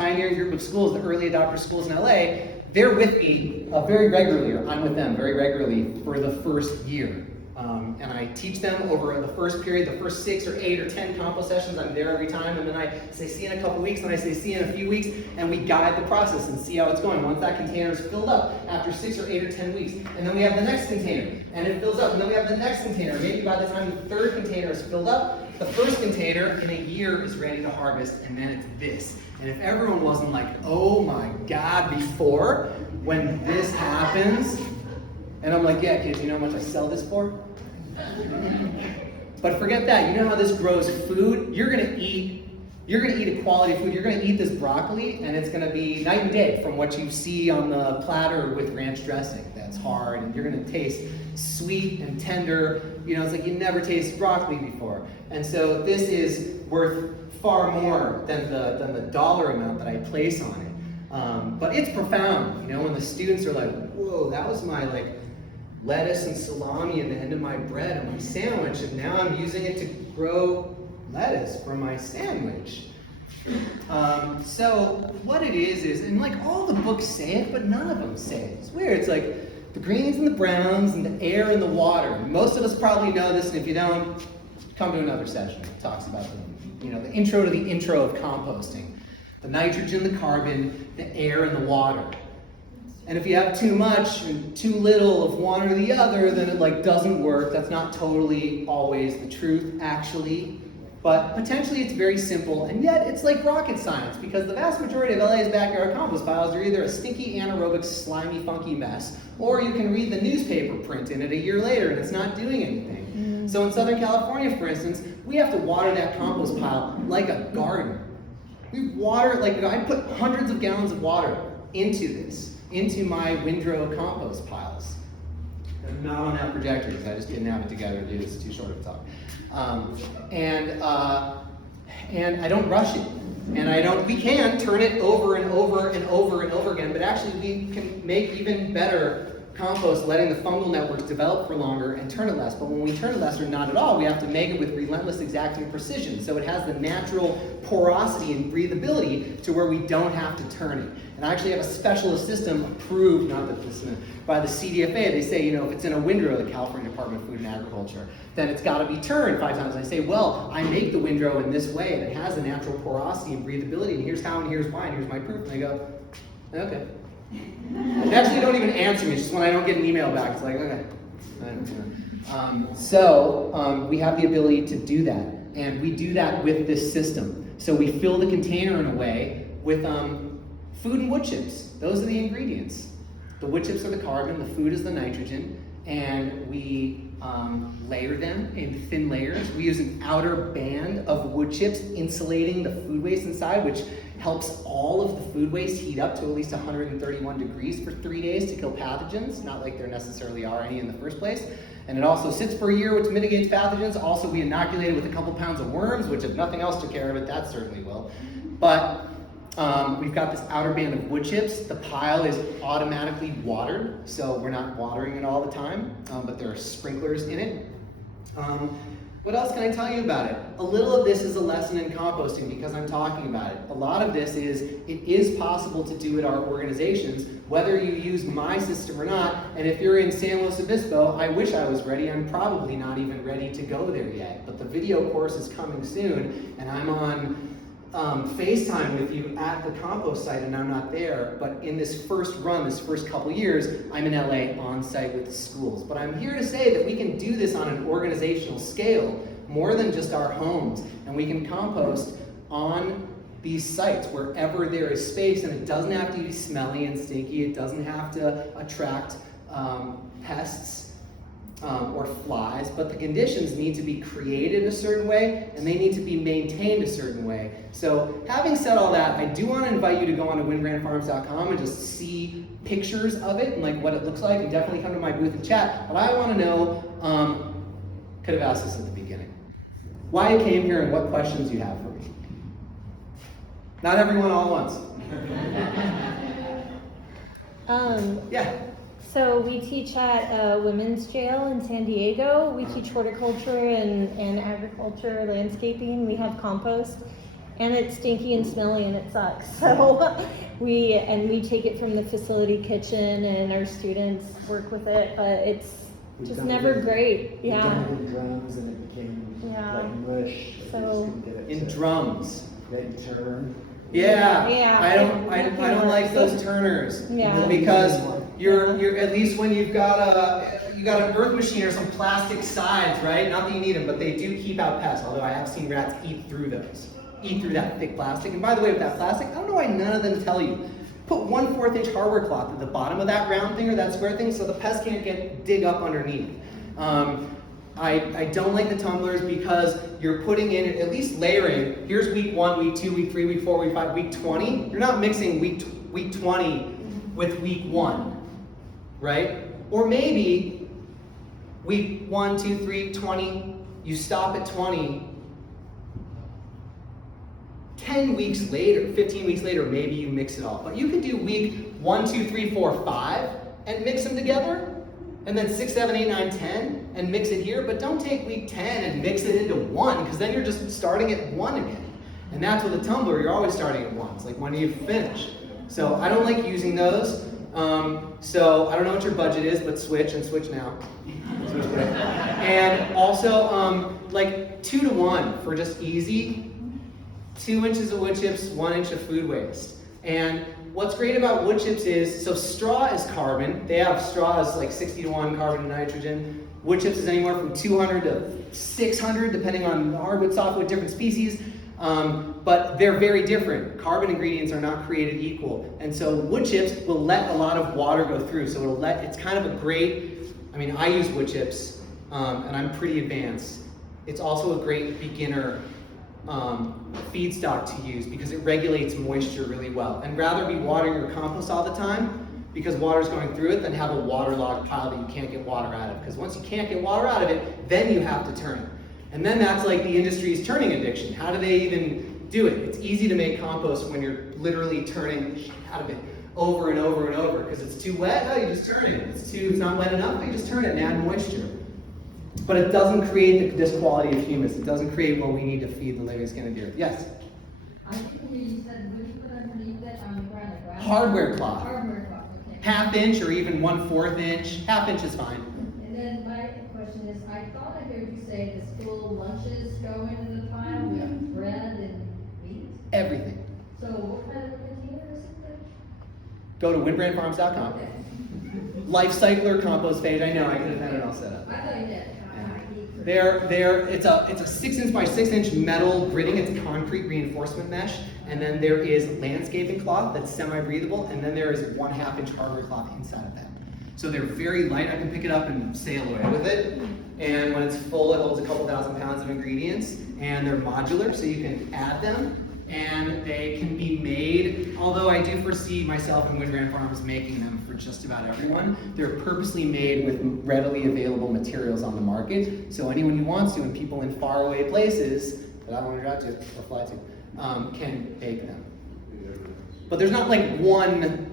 pioneering group of schools, the early adopter schools in LA, they're with me very regularly, or I'm with them very regularly for the first year. And I teach them over the first period, the first 6 or 8 or 10 compost sessions. I'm there every time, and then I say, see you in a couple weeks, and I say, see you in a few weeks, and we guide the process and see how it's going. Once that container is filled up after 6 or 8 or 10 weeks, and then we have the next container, and it fills up, and then we have the next container. Maybe by the time the third container is filled up, the first container in a year is ready to harvest, and then it's this. And if everyone wasn't like, oh my God, before, when this happens, and I'm like, yeah, kids, you know how much I sell this for? But forget that. You know how this grows food? You're gonna eat a quality food. You're gonna eat this broccoli, and it's gonna be night and day from what you see on the platter with ranch dressing. That's hard, and you're gonna taste sweet and tender. You know, it's like you never tasted broccoli before. And so this is worth far more than the dollar amount that I place on it. But it's profound, you know, when the students are like, whoa, that was my lettuce and salami at the end of my bread and my sandwich, and now I'm using it to grow lettuce for my sandwich. So what it is, and like all the books say it, but none of them say it. It's weird. It's like the greens and the browns and the air and the water. Most of us probably know this, and if you don't, come to another session. It talks about the intro to the intro of composting. The nitrogen, the carbon, the air, and the water. And if you have too much and too little of one or the other, then it doesn't work. That's not totally always the truth, actually. But potentially it's very simple, and yet it's like rocket science, because the vast majority of LA's backyard compost piles are either a stinky, anaerobic, slimy, funky mess, or you can read the newspaper print in it a year later and it's not doing anything. So in Southern California, for instance, we have to water that compost pile like a garden. We water it I put hundreds of gallons of water into my windrow compost piles. I'm not on that projector because I just didn't have it together to do this. It's too short of a talk. And I don't rush it. And we can turn it over and over and over and over again, but actually we can make even better compost, letting the fungal networks develop for longer and turn it less. But when we turn it less or not at all, we have to make it with relentless exacting precision. So it has the natural porosity and breathability to where we don't have to turn it. And I actually have a specialist system approved, not that this is by the CDFA. They say, if it's in a windrow, the California Department of Food and Agriculture, then it's got to be turned 5 times. I say, well, I make the windrow in this way, and it has the natural porosity and breathability, and here's how, and here's why, and here's my proof. And they go, okay. They actually don't even answer me. It's just when I don't get an email back, it's like, okay. We have the ability to do that, and we do that with this system. So we fill the container in a way with food and wood chips. Those are the ingredients. The wood chips are the carbon, the food is the nitrogen, and we layer them in thin layers. We use an outer band of wood chips insulating the food waste inside, which helps all of the food waste heat up to at least 131 degrees for 3 days to kill pathogens, not like there necessarily are any in the first place. And it also sits for a year, which mitigates pathogens. Also, we inoculate it with a couple pounds of worms, which if nothing else took care of it, that certainly will. But we've got this outer band of wood chips. The pile is automatically watered, so we're not watering it all the time, but there are sprinklers in it. What else can I tell you about it? A little of this is a lesson in composting because I'm talking about it. A lot of this is, it is possible to do at our organizations, whether you use my system or not. And if you're in San Luis Obispo, I wish I was ready. I'm probably not even ready to go there yet. But the video course is coming soon, and I'm on FaceTime with you at the compost site, and I'm not there. But in this first run, this first couple years, I'm in LA on site with the schools. But I'm here to say that we can do this on an organizational scale, more than just our homes. And we can compost on these sites wherever there is space, and it doesn't have to be smelly and stinky. It doesn't have to attract pests or flies, but the conditions need to be created a certain way, and they need to be maintained a certain way. So having said all that, I do want to invite you to go on to wyndbrantfarms.com and just see pictures of it and what it looks like, and definitely come to my booth and chat. But I want to know, could have asked this at the beginning, why you came here and what questions you have for me. Not everyone all at once. Yeah. So we teach at Women's Jail in San Diego. We teach horticulture and agriculture, landscaping. We have compost. and it's stinky and smelly and it sucks. So we take it from the facility kitchen, and our students work with it, but it's just never great. We've Yeah. done it in drums and it became like mush. So in drums. Then turn. Yeah. Yeah. I don't like those turners. Yeah. Because you're at least when you got an earth machine or some plastic sides, right? Not that you need them, but they do keep out pests. Although I have seen rats eat through that thick plastic. And by the way, with that plastic, I don't know why none of them tell you. Put 1/4 inch hardware cloth at the bottom of that round thing or that square thing, so the pest can't dig up underneath. I don't like the tumblers because you're putting in, at least layering, here's week 1, week 2, week 3, week 4, week 5, week 20. You're not mixing week 20 with week 1, right? Or maybe week 1, 2, 3, 20, you stop at 20. 10 weeks later, 15 weeks later, maybe you mix it all. But you could do week 1, 2, 3, 4, 5 and mix them together. And then 6, 7, 8, 9, 10 and mix it here. But don't take week 10 and mix it into 1, because then you're just starting at 1 again. And that's with a tumbler, you're always starting at 1. It's like, when do you finish? So I don't like using those. So I don't know what your budget is, but switch now. And also, like 2 to 1 for just easy. 2 inches of wood chips, 1 inch of food waste. And what's great about wood chips is, so straw is carbon. They have straws like 60 to 1 carbon to nitrogen. Wood chips is anywhere from 200 to 600, depending on hardwood, softwood, different species. But they're very different. Carbon ingredients are not created equal. And so wood chips will let a lot of water go through. So it's kind of a great, I use wood chips, and I'm pretty advanced. It's also a great beginner feedstock to use because it regulates moisture really well. And rather be watering your compost all the time because water's going through it than have a waterlogged pile that you can't get water out of. Because once you can't get water out of it, then you have to turn it. And then that's like the industry's turning addiction. How do they even do it? It's easy to make compost when you're literally turning out of it over and over and over because it's too wet, oh, you just turn it. It's not wet enough, you just turn it and add moisture. But it doesn't create this quality of humus. It doesn't create what we need to feed the living skin of the earth. Yes? I think you said, what do you put underneath that on the ground? Hardware cloth. Hardware cloth, okay. 1/2 inch or even 1/4 inch. 1/2 inch is fine. And then my question is, I thought I heard you say the school lunches go into the pile. We have bread and meat. Everything. So what kind of container is it? Go to wyndbrantfarms.com. Okay. Life cycler compost page. I know, I could have had it all set up. I thought you did. It's a 6 inch by 6 inch metal gridding. It's a concrete reinforcement mesh. And then there is landscaping cloth that's semi-breathable. And then there is 1/2 inch hardware cloth inside of that. So they're very light. I can pick it up and sail away with it. And when it's full, it holds a couple thousand pounds of ingredients. And they're modular, so you can add them. And they can be made, although I do foresee myself and Wyndbrant Farms making them for just about everyone. They're purposely made with readily available materials on the market, so anyone who wants to, and people in faraway places that I don't want to drive to or fly to, can make them. But there's not like one,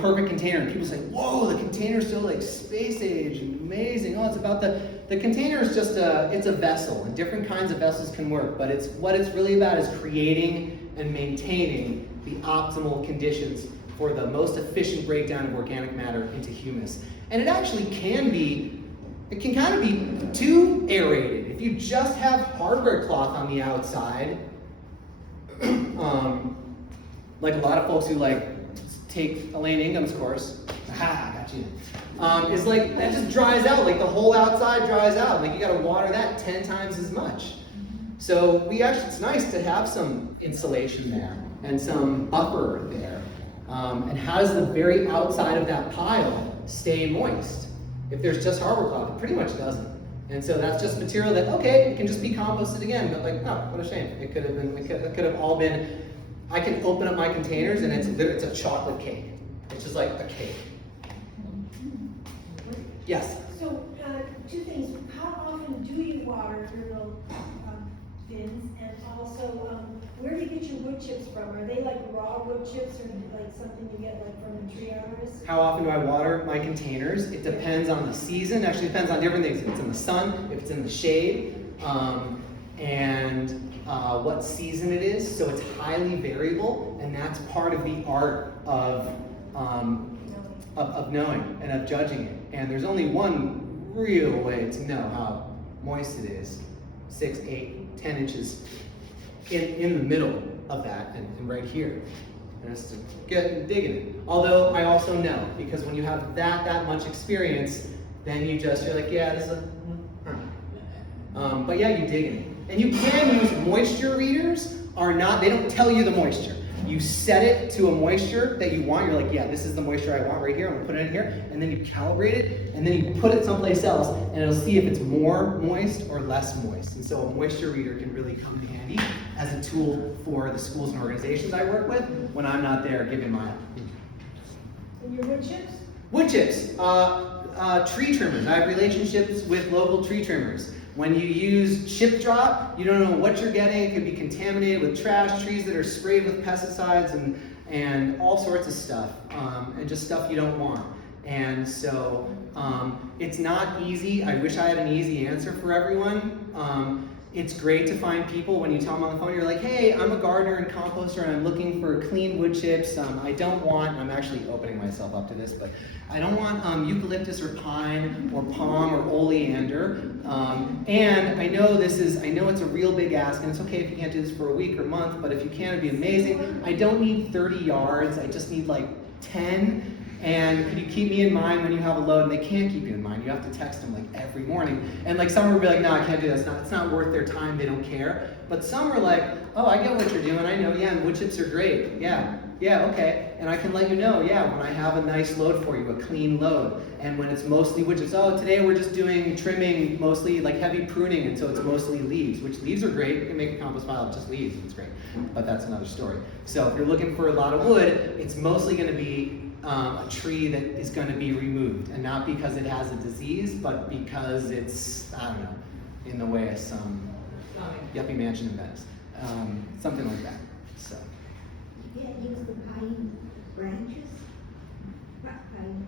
perfect container. And people say, whoa, the container's so like space age and amazing. Oh, it's about the container is just it's a vessel, and different kinds of vessels can work. But what it's really about is creating and maintaining the optimal conditions for the most efficient breakdown of organic matter into humus. And it actually can kind of be too aerated. If you just have hardware cloth on the outside, like a lot of folks who take Elaine Ingham's course, got you. Is like, that just dries out, like the whole outside dries out. Like you gotta water that 10 times as much. So it's nice to have some insulation there and some buffer there. And how does the very outside of that pile stay moist? If there's just hardware cloth, it pretty much doesn't. And so that's just material that, okay, it can just be composted again, but what a shame. It could have all been, I can open up my containers and it's a chocolate cake. It's just like a cake. Yes? So, 2 things. How often do you water your little bins? And also, where do you get your wood chips from? Are they like raw wood chips or like something you get like from a tree arborist? How often do I water my containers? It depends on the season. Actually, it depends on different things. If it's in the sun, if it's in the shade. And what season it is, so it's highly variable, and that's part of the art of knowing and of judging it. And there's only one real way to know how moist it is: 6, 8, 10 inches in the middle of that, and right here. And it's to get digging it. Although I also know, because when you have that much experience, then you're like, yeah, this is but yeah, you dig in it. And you can use moisture readers. They don't tell you the moisture. You set it to a moisture that you want. You're like, yeah, this is the moisture I want right here. I'm gonna put it in here. And then you calibrate it, and then you put it someplace else, and it'll see if it's more moist or less moist. And so a moisture reader can really come in handy as a tool for the schools and organizations I work with when I'm not there giving my And your wood chips? wood chips. Tree trimmers. I have relationships with local tree trimmers. When you use chip drop, you don't know what you're getting. It could be contaminated with trash, trees that are sprayed with pesticides and all sorts of stuff, and just stuff you don't want. And so it's not easy. I wish I had an easy answer for everyone. It's great to find people when you tell them on the phone, you're like, hey, I'm a gardener and composter and I'm looking for clean wood chips. I don't want, I'm actually opening myself up to this, but I don't want eucalyptus or pine or palm or oleander. And I know it's a real big ask, and it's okay if you can't do this for a week or month, but if you can, it'd be amazing. I don't need 30 yards, I just need like 10. And could you keep me in mind when you have a load? And they can't keep you in mind. You have to text them like every morning. And like some will be like, no, I can't do that. It's not worth their time. They don't care. But some are like, oh, I get what you're doing. I know, yeah, and wood chips are great. Yeah, okay. And I can let you know, yeah, when I have a nice load for you, a clean load. And when it's mostly wood chips, oh, today we're just doing trimming, mostly like heavy pruning, and so it's mostly leaves, which leaves are great. You can make a compost pile of just leaves. It's great. But that's another story. So if you're looking for a lot of wood, it's mostly going to be a tree that is going to be removed, and not because it has a disease, but because it's, I don't know, in the way of some yuppie mansion in Venice, something like that. So. You can't use the pine branches?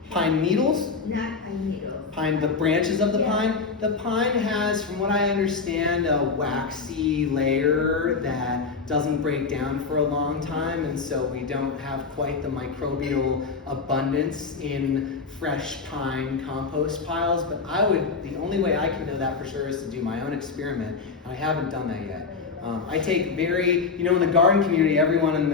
Pine needles? Not pine needles. The branches of the Yeah. pine. The pine has, from what I understand, a waxy layer that doesn't break down for a long time, and so we don't have quite the microbial abundance in fresh pine compost piles. But the only way I can know that for sure is to do my own experiment, and I haven't done that yet. I take in the garden community, everyone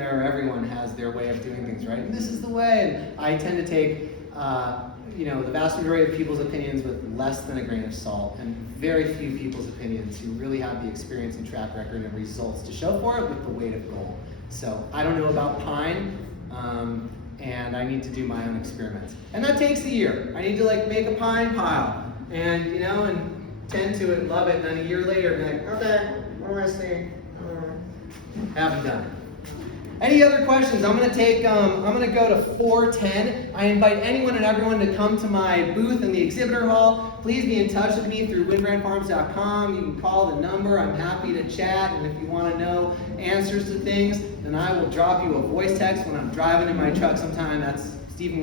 has their way of doing things, right? And this is the way, and I tend to take the vast majority of people's opinions with less than a grain of salt, and very few people's opinions who really have the experience and track record and results to show for it with the weight of gold. So I don't know about pine, and I need to do my own experiments. And that takes a year. I need to make a pine pile, and tend to it and love it, and then a year later be like, okay, what am I saying? Haven't done it. Any other questions? I'm gonna go to 4:10. I invite anyone and everyone to come to my booth in the exhibitor hall. Please be in touch with me through wyndbrantfarms.com. You can call the number. I'm happy to chat. And if you want to know answers to things, then I will drop you a voice text when I'm driving in my truck sometime. That's Stephen